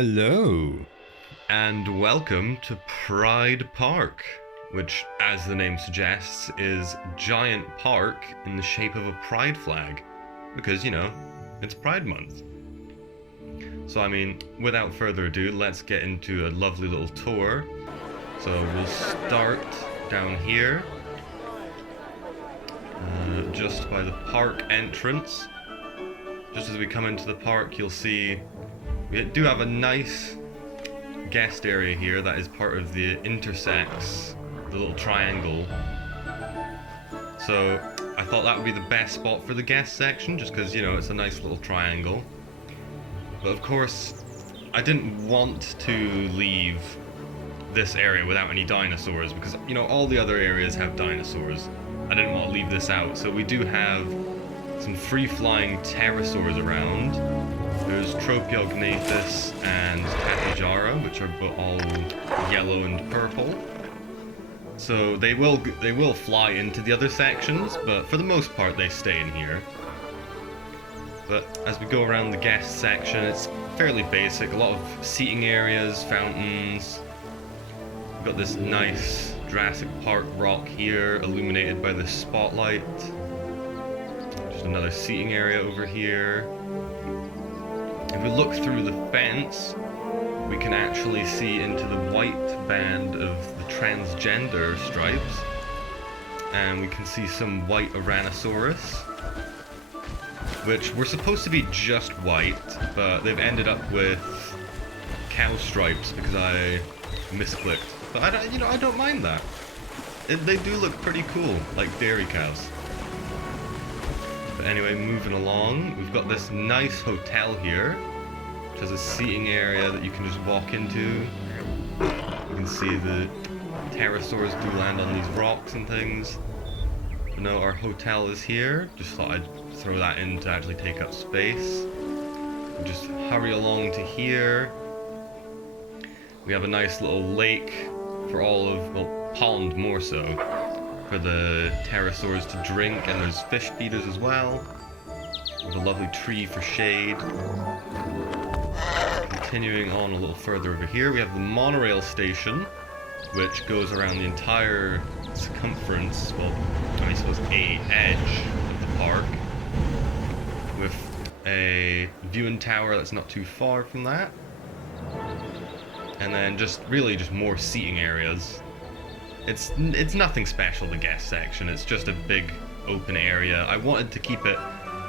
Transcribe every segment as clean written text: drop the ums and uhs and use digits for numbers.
Hello, and welcome to Pride Park, which, as the name suggests, is giant park in the shape of a pride flag, because, you know, it's Pride Month. So, I mean, without further ado, let's get into a lovely little tour. So, we'll start down here, just by the park entrance. Just as we come into the park, you'll see we do have a nice guest area here that is part of the intersex, the little triangle. So I thought that would be the best spot for the guest section, just because, you know, it's a nice little triangle. But of course, I didn't want to leave this area without any dinosaurs, because, you know, all the other areas have dinosaurs. I didn't want to leave this out, so we do have some free-flying pterosaurs around. There's Tropiognathus and Tapejara, which are all yellow and purple. So they will fly into the other sections, but for the most part they stay in here. But as we go around the guest section, it's fairly basic. A lot of seating areas, fountains. We've got this nice Jurassic Park rock here, illuminated by the spotlight. Just another seating area over here. If we look through the fence, we can actually see into the white band of the transgender stripes, and we can see some white Ouranosaurus, which were supposed to be just white, but they've ended up with cow stripes because I misclicked. But I don't mind that. They do look pretty cool, like dairy cows. But anyway, moving along, we've got this nice hotel here, which has a seating area that you can just walk into. You can see the pterosaurs do land on these rocks and things. But no, our hotel is here. Just thought I'd throw that in to actually take up space. We'll just hurry along to here. We have a nice little lake for all of, well, pond more so, for the pterosaurs to drink, and there's fish feeders as well. With a lovely tree for shade. Continuing on a little further over here, we have the monorail station, which goes around the entire circumference, well, I suppose a edge of the park, with a viewing tower that's not too far from that. And then just more seating areas. It's nothing special, the guest section. It's just a big open area. I wanted to keep it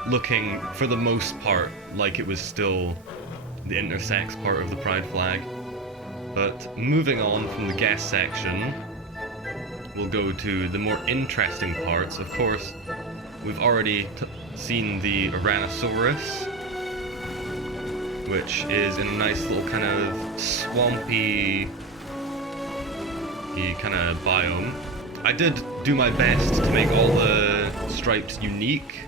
looking, for the most part, like it was still the intersex part of the pride flag. But moving on from the guest section, we'll go to the more interesting parts. Of course, we've already seen the Ouranosaurus, which is in a nice little kind of swampy kind of biome. I did do my best to make all the stripes unique,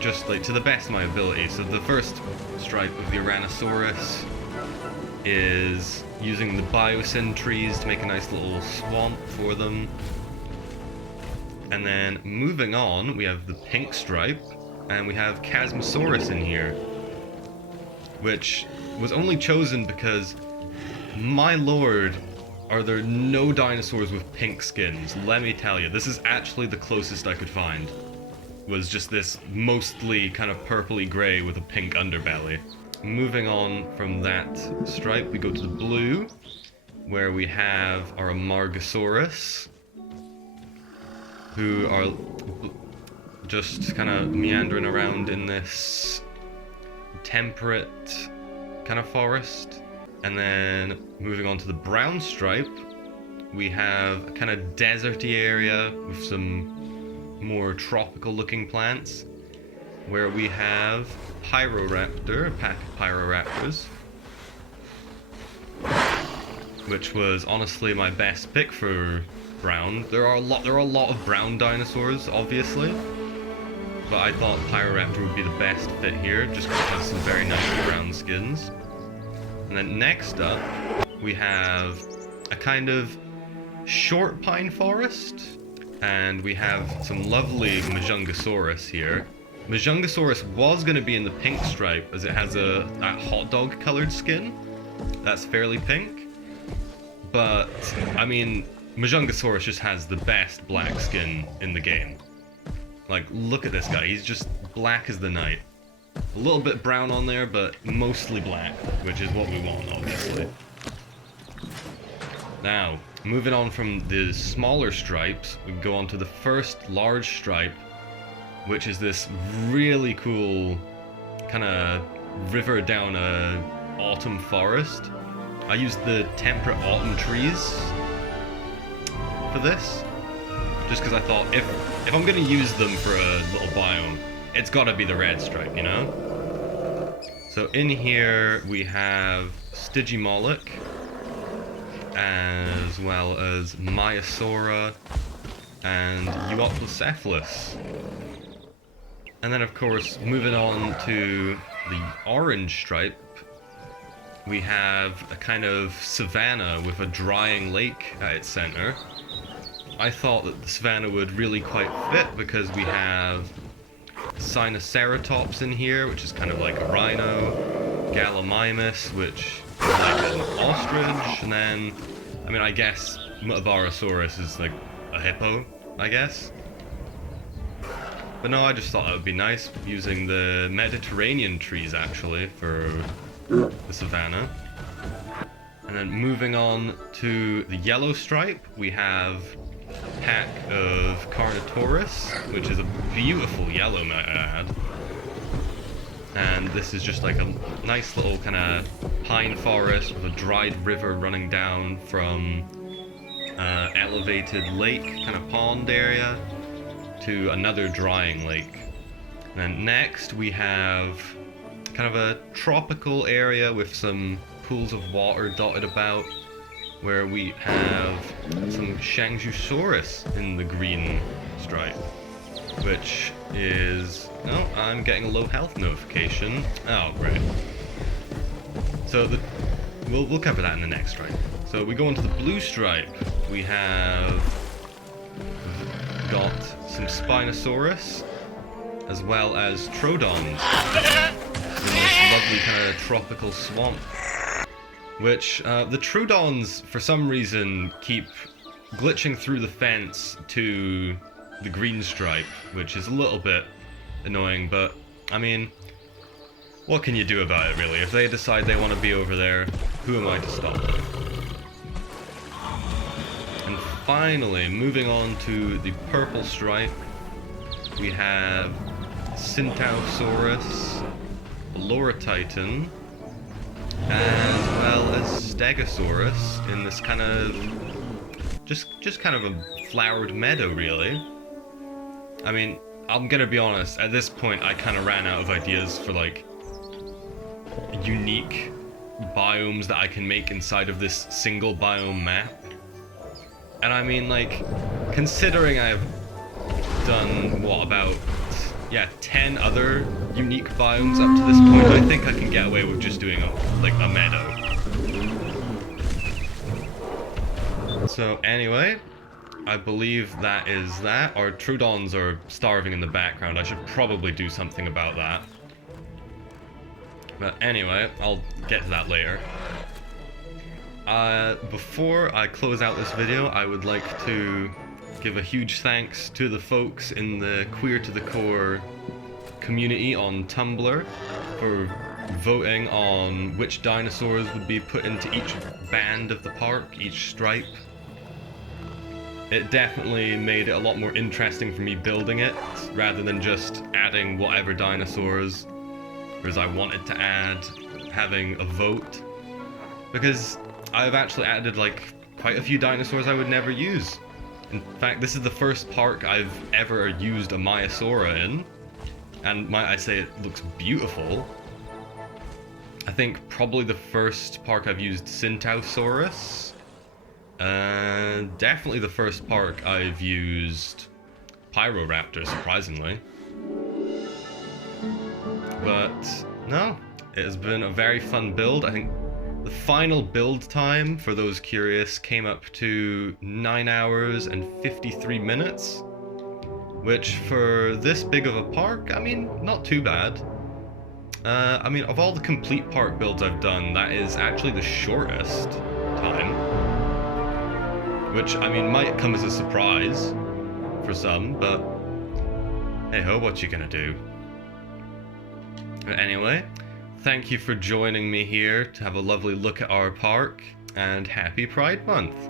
just like to the best of my ability. So the first stripe of the Ouranosaurus is using the biosyn trees to make a nice little swamp for them. And then moving on, we have the pink stripe, and we have Chasmosaurus in here, which was only chosen because, my lord, are there no dinosaurs with pink skins. Let me tell you, this is actually the closest I could find. Was just this mostly kind of purpley grey with a pink underbelly. Moving on from that stripe, we go to the blue, where we have our Amargasaurus, who are just kind of meandering around in this temperate kind of forest. And then moving on to the brown stripe, we have a kind of deserty area with some more tropical looking plants, where we have Pyroraptor, a pack of Pyroraptors, which was honestly my best pick for brown. There are a lot of brown dinosaurs, obviously, but I thought Pyroraptor would be the best fit here, just because it has some very nice brown skins. And then next up, we have a kind of short pine forest, and we have some lovely Majungasaurus here. Majungasaurus was going to be in the pink stripe, as it has that hot dog colored skin, that's fairly pink. But, I mean, Majungasaurus just has the best black skin in the game. Like, look at this guy, he's just black as the night. A little bit brown on there, but mostly black, which is what we want, obviously. Now, moving on from the smaller stripes, we go on to the first large stripe, which is this really cool kind of river down a autumn forest. I used the temperate autumn trees for this, just because I thought if I'm going to use them for a little biome, it's got to be the red stripe, you know? So in here we have Stygimoloch, as well as Maiasaura and Euoplocephalus. And then of course, moving on to the orange stripe, we have a kind of savanna with a drying lake at its center. I thought that the savanna would really quite fit because we have Sinoceratops in here, which is kind of like a rhino, Gallimimus, which is like an ostrich, and then, I mean, I guess Mutavarosaurus is like a hippo, I guess. But no, I just thought that would be nice, using the Mediterranean trees actually for the savanna. And then moving on to the yellow stripe, we have a pack of Carnotaurus, which is a beautiful yellow, might I add. And this is just like a nice little kind of pine forest with a dried river running down from elevated lake, kind of pond area, to another drying lake. And then next we have kind of a tropical area with some pools of water dotted about, where we have some Shangzhusaurus in the green stripe, which is... Oh, I'm getting a low health notification. Oh, great. So we'll cover that in the next stripe. So we go into the blue stripe. We have got some Spinosaurus, as well as Troodons, in this lovely kind of tropical swamp. Which, the Troodons, for some reason, keep glitching through the fence to the green stripe, which is a little bit annoying, but, I mean, what can you do about it, really? If they decide they want to be over there, who am I to stop them? And finally, moving on to the purple stripe, we have Syntausaurus, Loratitan, as well as Stegosaurus in this kind of just kind of a flowered meadow, really. I mean, I'm gonna be honest, at this point I kind of ran out of ideas for like unique biomes that I can make inside of this single biome map. And I mean, like, considering I've done what, about 10 other unique biomes up to this point, I think I can get away with just doing a meadow. So anyway, I believe that is that. Our Troodons are starving in the background. I should probably do something about that. But anyway, I'll get to that later. Before I close out this video, I would like to give a huge thanks to the folks in the Queer to the Core community on Tumblr for voting on which dinosaurs would be put into each band of the park, each stripe. It definitely made it a lot more interesting for me building it, rather than just adding whatever dinosaurs, whereas I wanted to add having a vote. Because I've actually added like quite a few dinosaurs I would never use. In fact, this is the first park I've ever used a Maiasaura in, and might I say it looks beautiful. I think probably the first park I've used Syntausaurus. Definitely the first park I've used Pyroraptor, surprisingly. But no, it has been a very fun build. I think the final build time, for those curious, came up to 9 hours and 53 minutes. Which, for this big of a park, I mean, not too bad. I mean, of all the complete park builds I've done, that is actually the shortest time. Which, I mean, might come as a surprise for some, but hey ho, what you gonna do? But anyway, thank you for joining me here to have a lovely look at our park, and happy Pride Month!